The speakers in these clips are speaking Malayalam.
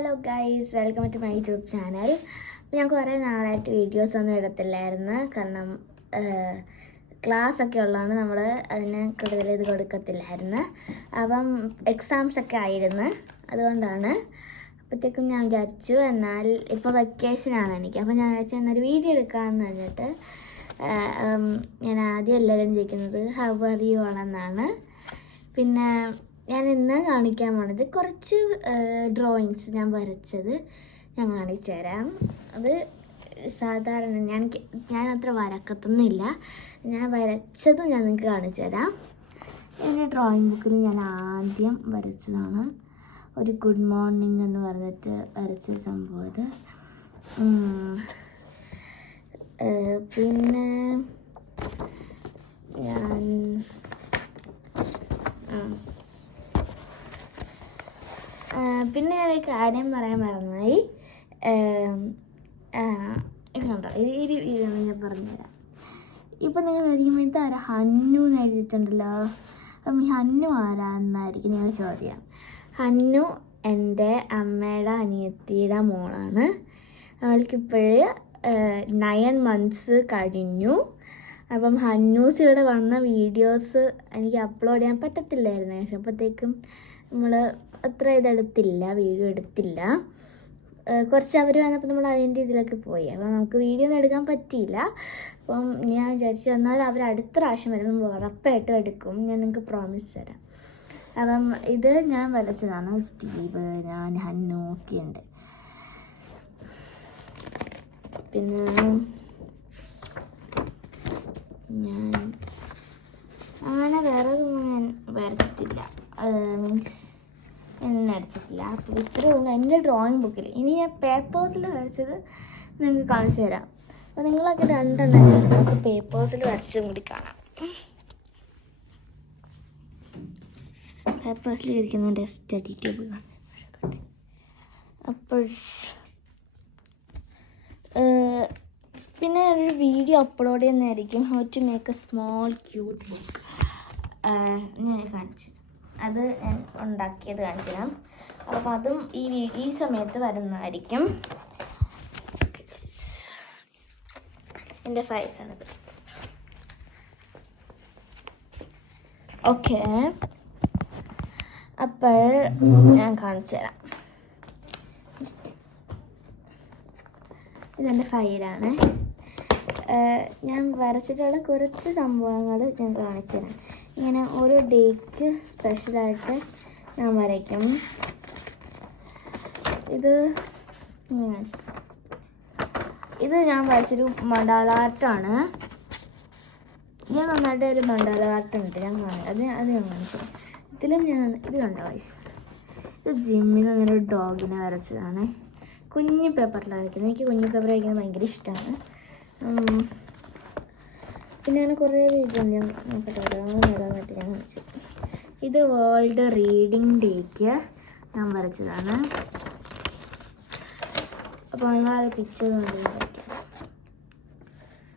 Hello guys, welcome to my YouTube channel. ഞാൻ കുറേ നാളായിട്ട് വീഡിയോസൊന്നും എടുത്തില്ലായിരുന്നു. കാരണം ക്ലാസ്സൊക്കെ ഉള്ളതാണ് നമ്മൾ അതിന് കൂടുതൽ ഇത് കൊടുക്കത്തില്ലായിരുന്നു. അപ്പം എക്സാംസൊക്കെ ആയിരുന്നു, അതുകൊണ്ടാണ്. അപ്പോഴത്തേക്കും ഞാൻ വിചാരിച്ചു എന്നാൽ ഇപ്പോൾ വെക്കേഷനാണ് എനിക്ക്. അപ്പോൾ ഞാൻ വിചാരിച്ചു എന്നൊരു വീഡിയോ എടുക്കാമെന്ന് പറഞ്ഞിട്ട് ഞാൻ ആദ്യം എല്ലാവരും ചോദിക്കുന്നത് ഹൗ ആർ യു ആണെന്നാണ്. പിന്നെ ഞാൻ ഇന്ന് കാണിക്കാൻ പോണത് കുറച്ച് ഡ്രോയിങ്സ് ഞാൻ വരച്ചത് ഞാൻ കാണിച്ചു തരാം. അത് സാധാരണ ഞാൻ അത്ര വരക്കത്തൊന്നുമില്ല. ഞാൻ വരച്ചത് ഞാൻ നിങ്ങൾക്ക് കാണിച്ചു തരാം. എൻ്റെ ഡ്രോയിങ് ബുക്കിൽ ഞാൻ ആദ്യം വരച്ചതാണ് ഒരു ഗുഡ് മോർണിംഗ് എന്ന് പറഞ്ഞിട്ട് വരച്ച സംഭവം ഇത്. പിന്നെ ഞാൻ പിന്നെ ഒരു കാര്യം പറയാൻ മറന്നായി. ഇതുണ്ടോ, ഇത് ഞാൻ പറഞ്ഞുതരാം. ഇപ്പം നിങ്ങൾ വിചാരിക്കുമ്പോൾ ഇതാരാ ഹന്നു എന്ന് എഴുതിയിട്ടുണ്ടല്ലോ. അപ്പം ഈ ഹന്നു ആരാന്നായിരിക്കും നിങ്ങൾ ചോദ്യം. ഹന്നു എൻ്റെ അമ്മയുടെ അനിയത്തിയുടെ മോളാണ്. അവൾക്കിപ്പോഴ് 9 months കഴിഞ്ഞു. അപ്പം ഹന്നൂസ് ഇവിടെ വന്ന വീഡിയോസ് എനിക്ക് അപ്ലോഡ് ചെയ്യാൻ പറ്റത്തില്ലായിരുന്നു. അപ്പോഴത്തേക്കും നമ്മൾ അത്ര ഇതെടുത്തില്ല, വീഡിയോ എടുത്തില്ല. കുറച്ച് അവർ വന്നപ്പോൾ നമ്മൾ അതിൻ്റെ ഇതിലൊക്കെ പോയി. അപ്പം നമുക്ക് വീഡിയോ ഒന്നും എടുക്കാൻ പറ്റിയില്ല. അപ്പം ഞാൻ വിചാരിച്ചു എന്നാൽ അവർ അടുത്ത പ്രാവശ്യം വരുമ്പോൾ നമ്മൾ ഉറപ്പായിട്ടും എടുക്കും, ഞാൻ നിങ്ങൾക്ക് പ്രോമിസ് തരാം. അപ്പം ഇത് ഞാൻ വരച്ചതാണ്. സ്റ്റീവ്, ഞാൻ, ഹന്നു ഒക്കെ ഉണ്ട്. പിന്നെ ഞാൻ അങ്ങനെ വേറെ ഒന്നും ഞാൻ വരച്ചിട്ടില്ല, മീൻസ് എന്നെ അടിച്ചിട്ടില്ല. അപ്പോൾ ഇത്രയേ ഉള്ളൂ എൻ്റെ ഡ്രോയിങ് ബുക്കിൽ. ഇനി ഞാൻ പേപ്പേഴ്സിൽ വരച്ചത് നിങ്ങൾക്ക് കാണിച്ചു തരാം. അപ്പോൾ നിങ്ങളൊക്കെ 2 നമുക്ക് പേപ്പേഴ്സിൽ വരച്ചും കൂടി കാണാം. പേപ്പേഴ്സിൽ ഇരിക്കുന്നതിൻ്റെ സ്റ്റഡി ടേബിൾ അപ്പോൾ പിന്നെ ഒരു വീഡിയോ അപ്ലോഡ് ചെയ്യുന്നതായിരിക്കും how to make a small cute book. ഞാൻ കാണിച്ചു അത് ഞാൻ ഉണ്ടാക്കിയത് കാണിച്ചു തരാം. അപ്പം അതും ഈ സമയത്ത് വരുന്നതായിരിക്കും. എൻ്റെ ഫയലാണിത്. ഓക്കെ, അപ്പോൾ ഞാൻ കാണിച്ചു തരാം. ഇതെൻ്റെ ഫയലാണ്. ഞാൻ വരച്ചിട്ടുള്ള കുറച്ച് സംഭവങ്ങൾ ഞാൻ കാണിച്ചു തരാം. ഇങ്ങനെ ഓരോ ഡേക്ക് സ്പെഷ്യലായിട്ട് ഞാൻ വരയ്ക്കും. ഇത് ഞാൻ വരച്ചൊരു മണ്ടാല ആർട്ടാണ്. ഞാൻ നന്നായിട്ട് ഒരു മണ്ടാല ആർട്ടുണ്ട്, ഞാൻ അത് ഞാൻ കാണിച്ചു. ഇതിലും ഞാൻ ഇത് കണ്ടോ വയസ്സ്, ഇത് ജിമ്മിൽ അങ്ങനെ ഒരു ഡോഗിനെ വരച്ചതാണ്. കുഞ്ഞു പേപ്പറിലാണ് വരയ്ക്കുന്നത്. എനിക്ക് കുഞ്ഞു പേപ്പർ വരയ്ക്കുന്നത് ഭയങ്കര ഇഷ്ടമാണ്. പിന്നെ ഞാൻ കുറേ വീഡിയോ ഞാൻ നോക്കട്ടെ ഓരോന്നിട്ട് ഞാൻ വരച്ചു. ഇത് വേൾഡ് റീഡിങ് ഡേക്ക് ഞാൻ വരച്ചതാണ്. അപ്പോൾ നിങ്ങളത് പിക്ചർ കൊണ്ട് വരയ്ക്കാം.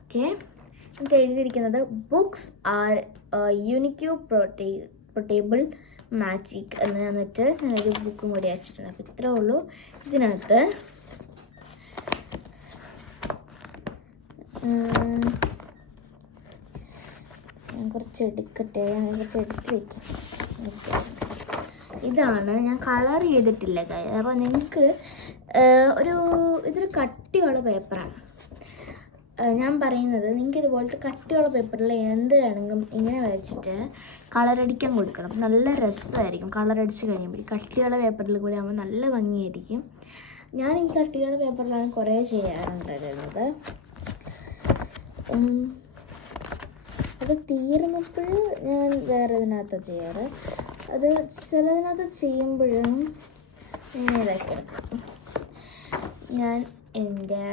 ഓക്കെ, എനിക്ക് എഴുതിയിരിക്കുന്നത് ബുക്സ് ആർ യൂണിക്യൂ പോർട്ടബിൾ മാജിക് എന്ന് എന്നിട്ട് ഞാനൊരു ബുക്കും കൂടി അയച്ചിട്ടുണ്ട്. അപ്പോൾ ഇത്രേ ഉള്ളൂ. ഇതിനകത്ത് ഞാൻ കുറച്ച് എടുക്കട്ടെ, ഞാൻ കുറച്ച് എടുത്ത് വയ്ക്കാം. ഇതാണ് ഞാൻ കളർ ചെയ്തിട്ടില്ല കാര്യം. അപ്പോൾ നിങ്ങൾക്ക് ഇതൊരു കട്ടിയുള്ള പേപ്പറാണ്. ഞാൻ പറയുന്നത് നിങ്ങൾക്ക് ഇതുപോലത്തെ കട്ടിയുള്ള പേപ്പറിൽ എന്ത് വേണമെങ്കിലും ഇങ്ങനെ വരച്ചിട്ട് കളറടിക്കാൻ കൊടുക്കണം. നല്ല രസമായിരിക്കും കളറടിച്ച് കഴിയുമ്പോൾ. കട്ടിയുള്ള പേപ്പറിൽ കൂടി ആകുമ്പോൾ നല്ല ഭംഗിയായിരിക്കും. ഞാൻ ഈ കട്ടിയുള്ള പേപ്പറിലാണ് കുറേ ചെയ്യാറുണ്ടായിരുന്നത്. അത് തീർന്നപ്പോൾ ഞാൻ വേറെ ഇതിനകത്ത് ചെയ്യാറ്. അത് ചിലതിനകത്ത് ചെയ്യുമ്പോഴും ഇങ്ങനെ ഇതാക്കി എടുക്കും. ഞാൻ എൻ്റെ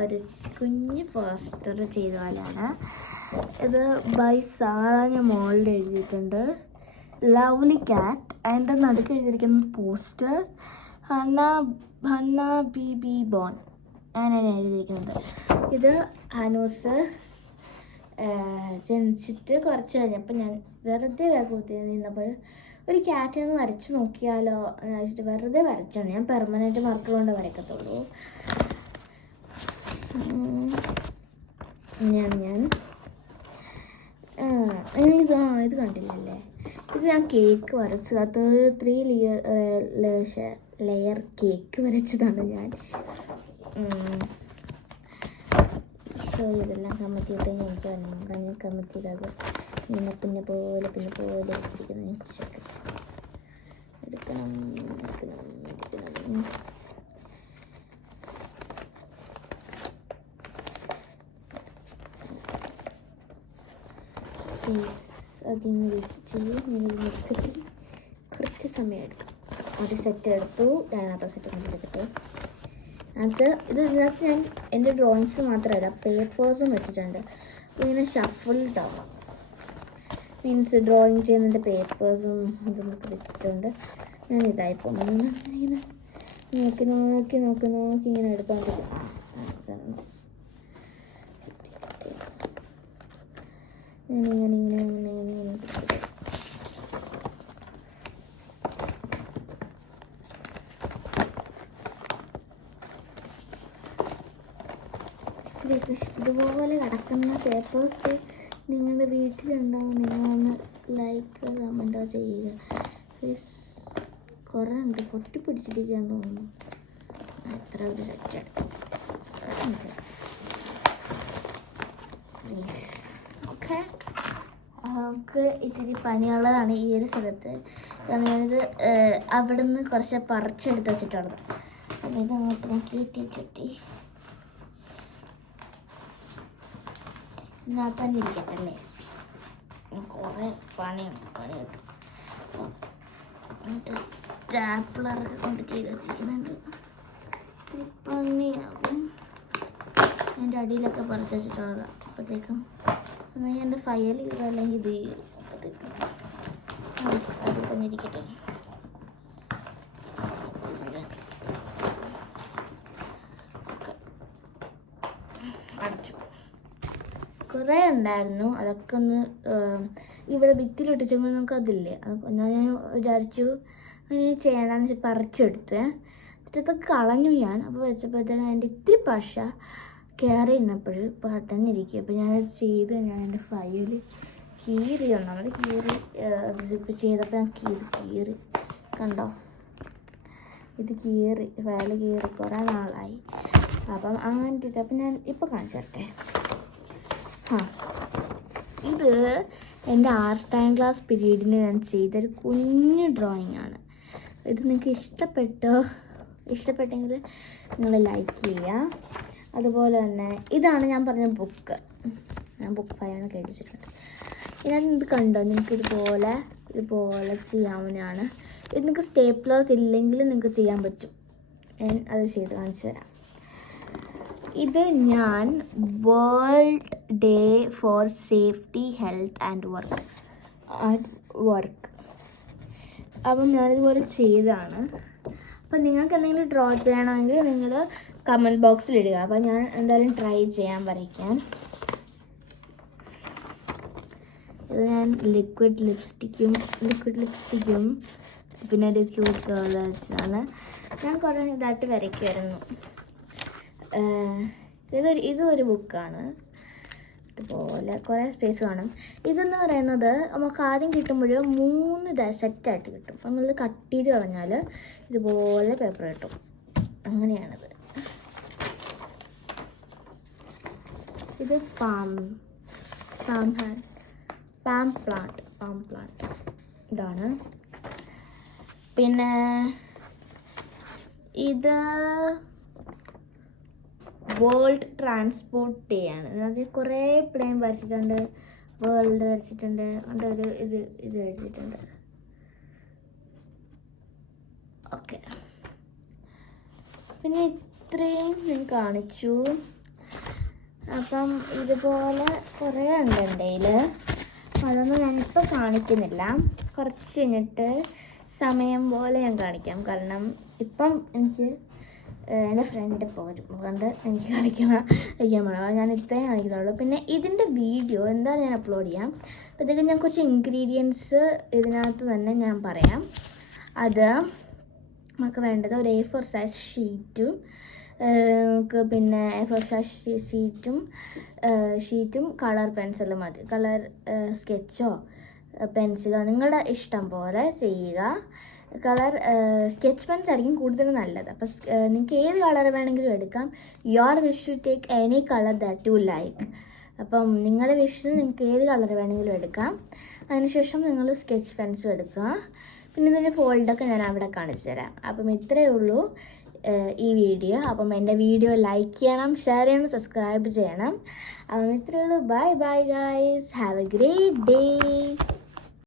ഒരു കുഞ്ഞ് പോസ്റ്റർ ചെയ്ത പോലെയാണ് ഇത്. ബൈ സാറ ഞാൻ മോളിൽ എഴുതിയിട്ടുണ്ട്. Lovely cat. അതിൻ്റെ നടുക്ക് എഴുതിയിരിക്കുന്ന പോസ്റ്റർ ഹന്ന ബി ബോൺ അങ്ങനെയാണ് എഴുതിയിരിക്കുന്നത്. ഇത് ഹനൂസ് ജനിച്ചിട്ട് കുറച്ച് കഴിഞ്ഞപ്പോൾ ഞാൻ വെറുതെ കുത്തി നിന്നപ്പോൾ ഒരു ക്യാറ്റിനെ ഒന്ന് വരച്ച് നോക്കിയാലോ എന്ന് വെച്ചിട്ട് വെറുതെ വരച്ചാണ്. ഞാൻ പെർമനൻറ്റ് മാർക്കർ കൊണ്ട് വരയ്ക്കത്തുള്ളൂ. ഞാൻ ഇത് കണ്ടില്ലല്ലേ, ഇത് ഞാൻ കേക്ക് വരച്ചത്. അത് 3 ലെയർ കേക്ക് വരച്ചതാണ് ഞാൻ. ഇതെല്ലാം കമ്മത്തിയിട്ട് എനിക്ക് വരണം. ഞാൻ കമ്മത്തിയിട്ടത് ഇങ്ങനെ പിന്നെ പോലെ വെച്ചിരിക്കുന്നത് ഞാൻ കുറച്ചൊക്കെ എടുക്കണം. അതിന് വെയിറ്റ് ചെയ്യും. ഞാനിത് നിർത്തിട്ട് കുറച്ച് സമയം എടുക്കും. ഒരു സെറ്റ് എടുത്തു. ഞാനത്തെ സെറ്റ് കൊണ്ടെടുക്കട്ടെ. ഇതിനകത്ത് ഞാൻ എൻ്റെ ഡ്രോയിങ്സ് മാത്രമല്ല പേപ്പേഴ്സും വെച്ചിട്ടുണ്ട്. അപ്പോൾ ഇങ്ങനെ ഷഫിൾഡ് ആവാം, മീൻസ് ഡ്രോയിങ് ചെയ്യുന്നതിൻ്റെ പേപ്പേഴ്സും ഇതൊക്കെ വെച്ചിട്ടുണ്ട്. ഞാൻ ഇതായിപ്പോൾ ഇങ്ങനെ നോക്കി ഇങ്ങനെ എടുത്തോണ്ടിരിക്കും. ഞാനിങ്ങനെ ഇതുപോലെ കിടക്കുന്ന പേപ്പേഴ്സ് നിങ്ങളുടെ വീട്ടിലുണ്ടാവും. നിങ്ങളൊന്ന് ലൈക്ക് കമൻറ്റോ ചെയ്യുക. കുറേ ഉണ്ട്, പൊട്ടി പിടിച്ചിരിക്കുകയെന്ന് തോന്നുന്നു. എത്ര ഒരു സെറ്റ് എടുത്തു പ്ലീസ്. ഓക്കെ, നമുക്ക് ഇത്തിരി പണിയുള്ളതാണ് ഈ ഒരു സ്ഥലത്ത്. കാരണം ഞാനിത് അവിടെ നിന്ന് കുറച്ച് പറിച്ചെടുത്ത് വെച്ചിട്ടുള്ളത്. അപ്പം ഇത് അങ്ങോട്ട് ഞാൻ കയറ്റി ഇതിനകത്ത് തന്നെ ഇരിക്കട്ടെ അല്ലേ. കുറേ പണി കിട്ടും. സ്റ്റാപ്ലർ കൊണ്ട് ചെയ്ത് വെച്ചിരിക്കുന്നുണ്ട്. പണിയാകും. അതിൻ്റെ അടിയിലൊക്കെ പറിച്ച് വെച്ചിട്ടുള്ളതാണ്. അപ്പോഴത്തേക്കും എന്നാൽ എൻ്റെ ഫയൽ അല്ലെങ്കിൽ ഇത് അപ്പോഴത്തേക്കും അതിൽ തന്നെ ഇരിക്കട്ടെ. അടച്ചു. കുറേ ഉണ്ടായിരുന്നു. അതൊക്കെ ഒന്ന് ഇവിടെ ഭിത്തിയിലൊട്ടിച്ചെങ്കിൽ നമുക്ക് അതില്ലേ, ഞാൻ വിചാരിച്ചു അങ്ങനെ ചെയ്യണമെന്ന് വെച്ചാൽ പറിച്ചെടുത്ത് എന്നിട്ടതൊക്കെ കളഞ്ഞു ഞാൻ. അപ്പോൾ വെച്ചപ്പോഴത്തേക്കും അതിൻ്റെ ഇത്തിരി പശ കയറി ഇരുന്നപ്പോൾ പെട്ടെന്നിരിക്കും. അപ്പോൾ ഞാനത് ചെയ്ത് ഞാൻ എൻ്റെ ഫയൽ കീറി ഒന്നാമത് സിപ്പ് ചെയ്തപ്പോൾ ഞാൻ കീറി കണ്ടോ, ഇത് ഫയൽ കീറി കുറേ നാളായി. അപ്പം അങ്ങനത്തെ അപ്പം ഞാൻ ഇപ്പോൾ കാണിച്ചു തരട്ടെ. ഇത് എൻ്റെ ആർട്ട് ആൻഡ് ക്ലാസ് പീരീഡിന് ഞാൻ ചെയ്തൊരു കുഞ്ഞു ഡ്രോയിങ് ആണ്. ഇത് നിങ്ങൾക്ക് ഇഷ്ടപ്പെട്ടെങ്കിൽ നിങ്ങൾ ലൈക്ക് ചെയ്യുക. അതുപോലെ തന്നെ ഇതാണ് ഞാൻ പറഞ്ഞ ബുക്ക്. ഞാൻ ബുക്ക് ഫയലാണ് കേട്ടിട്ടുണ്ട്. ഞാൻ ഇത് കണ്ടോ, നിങ്ങൾക്ക് ഇതുപോലെ ചെയ്യാവുന്നതാണ്. ഇത് നിങ്ങൾക്ക് സ്റ്റേപ്ലേഴ്സ് ഇല്ലെങ്കിലും നിങ്ങൾക്ക് ചെയ്യാൻ പറ്റും. ഞാൻ അത് ചെയ്ത് കാണിച്ചു തരാം. ഇത് ഞാൻ world day for safety health and work അപ്പം ഞാനിതുപോലെ ചെയ്തതാണ്. അപ്പം നിങ്ങൾക്ക് എന്തെങ്കിലും ഡ്രോ ചെയ്യണമെങ്കിൽ നിങ്ങൾ കമൻറ്റ് ബോക്സിൽ ഇടുക. അപ്പം ഞാൻ എന്തായാലും ട്രൈ ചെയ്യാൻ വരയ്ക്കാൻ. ഇത് ഞാൻ ലിക്വിഡ് ലിപ്സ്റ്റിക്കും പിന്നെ ഒരു ക്യൂട്ട് ഗേൾ വെച്ചാണ് ഞാൻ കുറേ ഇതായിട്ട് വരയ്ക്കുമായിരുന്നു. ഇതൊരു ബുക്കാണ്. ഇതുപോലെ കുറേ സ്പേസ് കാണും. ഇതെന്ന് പറയുന്നത് നമുക്ക് ആദ്യം കിട്ടുമ്പോൾ 3 സെറ്റായിട്ട് കിട്ടും. അപ്പം നമ്മൾ കട്ട് ചെയ്ത് കളഞ്ഞാൽ ഇതുപോലെ പേപ്പർ കിട്ടും. അങ്ങനെയാണിത്. ഇത് പാം പ്ലാന്റ് ഇതാണ്. പിന്നെ ഇത് വേൾഡ് ട്രാൻസ്പോർട്ട് ഡേ ആണ്. അതിൽ കുറേ പ്ലെയിൻ വരച്ചിട്ടുണ്ട്, വേൾഡ് വരച്ചിട്ടുണ്ട്, ഒരു ഇത് എഴുതിയിട്ടുണ്ട്. ഓക്കെ, പിന്നെ ഇത്രയും ഞാൻ കാണിച്ചു. അപ്പം ഇതുപോലെ കുറേ ഉണ്ട് എൻ്റെ കയ്യിൽ. അതൊന്നും ഞാനിപ്പോൾ കാണിക്കുന്നില്ല. കുറച്ച് കഴിഞ്ഞിട്ട് സമയം പോലെ ഞാൻ കാണിക്കാം. കാരണം ഇപ്പം എനിക്ക് എൻ്റെ ഫ്രണ്ട് പോരും അതുകൊണ്ട് എനിക്ക് കളിക്കാൻ വേണം. ഞാൻ ഇത്രയും കാണിക്കുന്നുള്ളൂ. പിന്നെ ഇതിൻ്റെ വീഡിയോ എന്താണ് ഞാൻ അപ്ലോഡ് ചെയ്യാം. അപ്പോഴത്തേക്കും ഞാൻ കുറച്ച് ഇൻഗ്രീഡിയൻസ് ഇതിനകത്ത് തന്നെ ഞാൻ പറയാം. അത് നമുക്ക് വേണ്ടത് ഒരു A4 സൈസ് ഷീറ്റും നമുക്ക് പിന്നെ A4 സൈസ് ഷീറ്റും കളർ പെൻസിലും മതി. കളർ സ്കെച്ചോ പെൻസിലോ നിങ്ങളുടെ ഇഷ്ടം പോലെ ചെയ്യുക. കളർ സ്കെച്ച് പെൻസ് ആയിരിക്കും കൂടുതൽ നല്ലത്. അപ്പോൾ നിങ്ങൾക്ക് ഏത് കളർ വേണമെങ്കിലും എടുക്കാം. Your wish to take any colour that you like. അപ്പം നിങ്ങളുടെ വിഷിൽ നിങ്ങൾക്ക് ഏത് കളർ വേണമെങ്കിലും എടുക്കാം. അതിനുശേഷം നിങ്ങൾ സ്കെച്ച് പെൻസും എടുക്കുക. പിന്നെ ഇതിൻ്റെ ഫോൾഡൊക്കെ ഞാൻ അവിടെ കാണിച്ചു തരാം. അപ്പം ഇത്രയേ ഉള്ളൂ ഈ വീഡിയോ. അപ്പം എൻ്റെ വീഡിയോ ലൈക്ക് ചെയ്യണം, ഷെയർ ചെയ്യണം, സബ്സ്ക്രൈബ് ചെയ്യണം. അപ്പം ഇത്രയേ ഉള്ളൂ. Bye bye guys, have A great day.